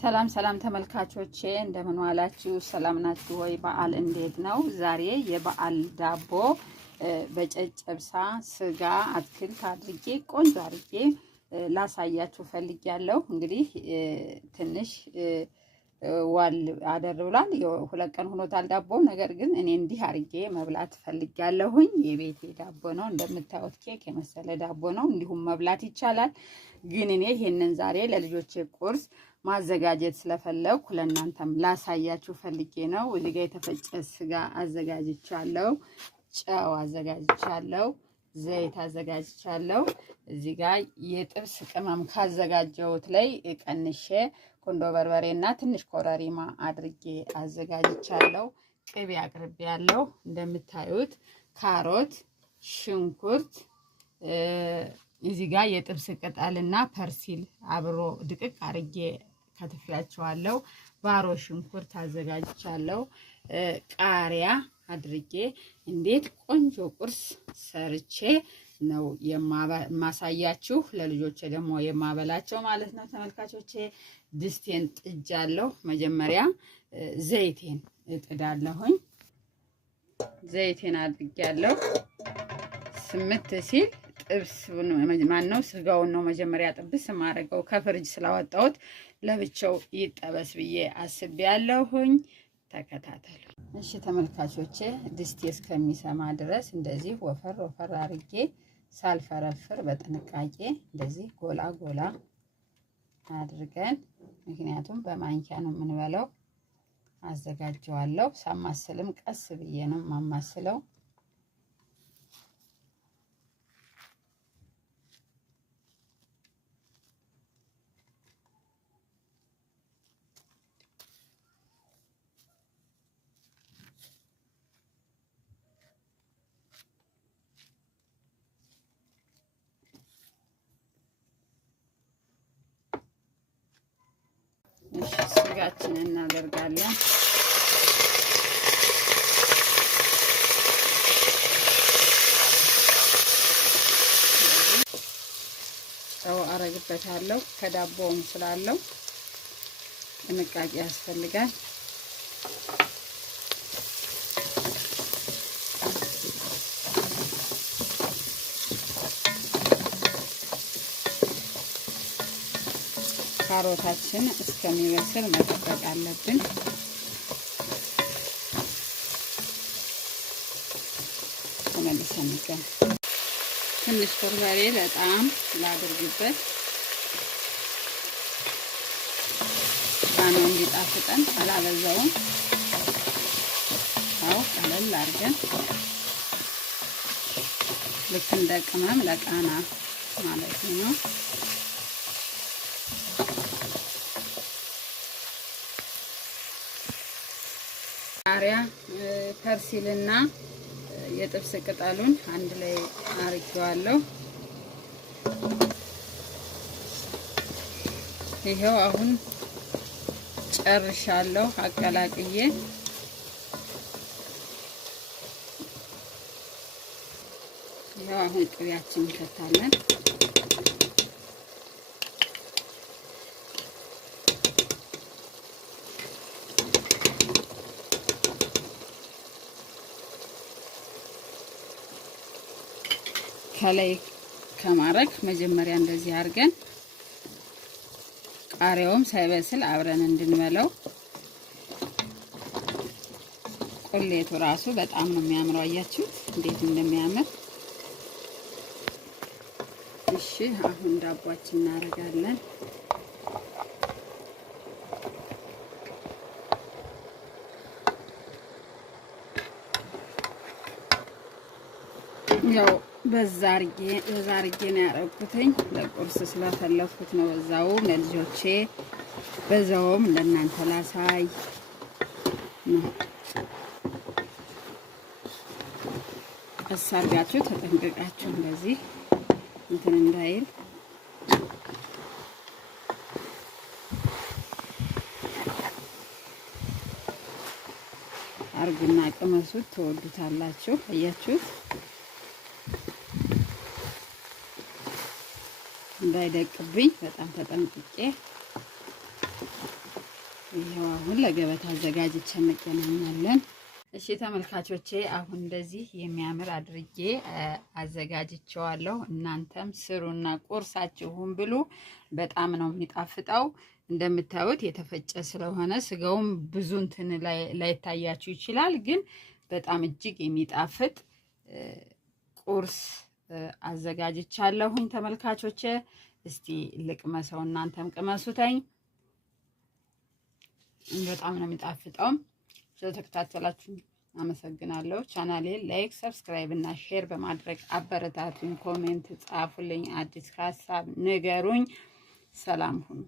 ሰላም ሰላም ተመልካቾቼ እንደምን ዋላችሁ? ሰላም ናችሁ ወይ? በዓል እንዴት ነው? ዛሬ የበዓል ዳቦ በጨጨብሳ ስጋ አትክልት አድርጌ ቆንጆ አድርጌ ላሳያችሁ ፈልጊያለሁ። እንግዲህ ትንሽ ዋል አደር ብሏል። ሁለት ቀን ሆኖታል ዳቦ። ነገር ግን እኔ እንዲህ አድርጌ መብላት ፈልጊያለሁኝ። የቤቴ ዳቦ ነው እንደምታዩት፣ ኬክ የመሰለ ዳቦ ነው። እንዲሁም መብላት ይቻላል። ግን እኔ ይሄንን ዛሬ ለልጆቼ ቁርስ ማዘጋጀት ስለፈለኩ ለእናንተም ላሳያችሁ ፈልጌ ነው። እዚህ ጋር የተፈጨ ስጋ አዘጋጅቻለሁ፣ ጨው አዘጋጅቻለሁ፣ ዘይት አዘጋጅቻለሁ። እዚህ ጋር የጥብስ ቅመም ካዘጋጀሁት ላይ ቀንሼ ቁንዶ በርበሬና ትንሽ ኮረሪማ አድርጌ አዘጋጅቻለሁ። ቅቤ አቅርቤያለሁ። እንደምታዩት ካሮት፣ ሽንኩርት፣ እዚህ ጋር የጥብስ ቅጠልና ፐርሲል አብሮ ድቅቅ አድርጌ ከትፌያቸዋለሁ። ባሮ ሽንኩርት አዘጋጅቻለሁ። ቃሪያ አድርጌ እንዴት ቆንጆ ቁርስ ሰርቼ ነው የማሳያችሁ። ለልጆቼ ደግሞ የማበላቸው ማለት ነው። ተመልካቾቼ ድስቴን ጥጃለሁ። መጀመሪያ ዘይቴን እጥዳለሁኝ። ዘይቴን አድርጌያለሁ። ስምት ሲል ጥብስ ማነው ስጋውን ነው መጀመሪያ ጥብስ ማረገው። ከፍሪጅ ስላወጣሁት ለብቻው ይጠበስ ብዬ አስቤያለሁኝ። ተከታተሉ እሺ ተመልካቾቼ። ድስቴ እስከሚሰማ ድረስ እንደዚህ ወፈር ወፈር አድርጌ ሳልፈረፍር በጥንቃቄ እንደዚህ ጎላ ጎላ አድርገን፣ ምክንያቱም በማንኪያ ነው የምንበለው፣ አዘጋጀዋለሁ። ሳማስልም ቀስ ብዬ ነው ማማስለው። ስጋችንን እናደርጋለን። ጨው አረግበታለሁ። ከዳቦውም ስላለው ጥንቃቄ ያስፈልጋል። ካሮታችን እስከሚበስል መጠበቅ አለብን። ተመልሰን እንገናኝ። ትንሽ በርበሬ በጣም ላድርግበት፣ ቃናው እንዲጣፍጠን አላበዛውም። አው ቀለል አድርገን ልክ እንደ ቅመም ለቃና ማለት ነው። ቃሪያ፣ ፐርሲልና የጥብስ ቅጠሉን አንድ ላይ አርጌዋለሁ። ይሄው አሁን ጨርሻለሁ አቀላቅዬ። ይሄው አሁን ቅቤያችንን እንከታለን። ከላይ ከማረክ መጀመሪያ እንደዚህ አድርገን ቃሪያውም ሳይበስል አብረን እንድንበለው። ቁሌቱ ራሱ በጣም ነው የሚያምረው። አያችሁት እንዴት እንደሚያምር። እሺ አሁን ዳቦአችን እናደርጋለን። ያው በዛ አርጌ ነው ያደረኩትኝ። ለቁርስ ስለፈለኩት ነው። በዛውም ለልጆቼ በዛውም ለእናንተ ላሳይ ነው። ቀስ አድርጋችሁ ተጠንቅቃችሁ እንደዚህ እንትን እንዳይል አርጉና ቅመሱት፣ ትወዱታላችሁ። አያችሁት እንዳይደቅብኝ በጣም ተጠንቅቄ ይሄው አሁን ለገበታ አዘጋጅቼ እንገናኛለን። እሺ ተመልካቾቼ አሁን እንደዚህ የሚያምር አድርጌ አዘጋጅቼዋለሁ። እናንተም ስሩና ቁርሳችሁን ብሉ። በጣም ነው የሚጣፍጠው። እንደምታዩት የተፈጨ ስለሆነ ስጋውም ብዙ እንትን ላይታያችሁ ይችላል፣ ግን በጣም እጅግ የሚጣፍጥ ቁርስ አዘጋጅቻለሁኝ ተመልካቾቼ። እስቲ ልቅመሰው፣ እናንተም ቅመሱተኝ። በጣም ነው የሚጣፍጠው። ስለተከታተላችሁ አመሰግናለሁ። ቻናሌን ላይክ፣ ሰብስክራይብ እና ሼር በማድረግ አበረታቱኝ። ኮሜንት ጻፉልኝ፣ አዲስ ሀሳብ ንገሩኝ። ሰላም ሁኑ።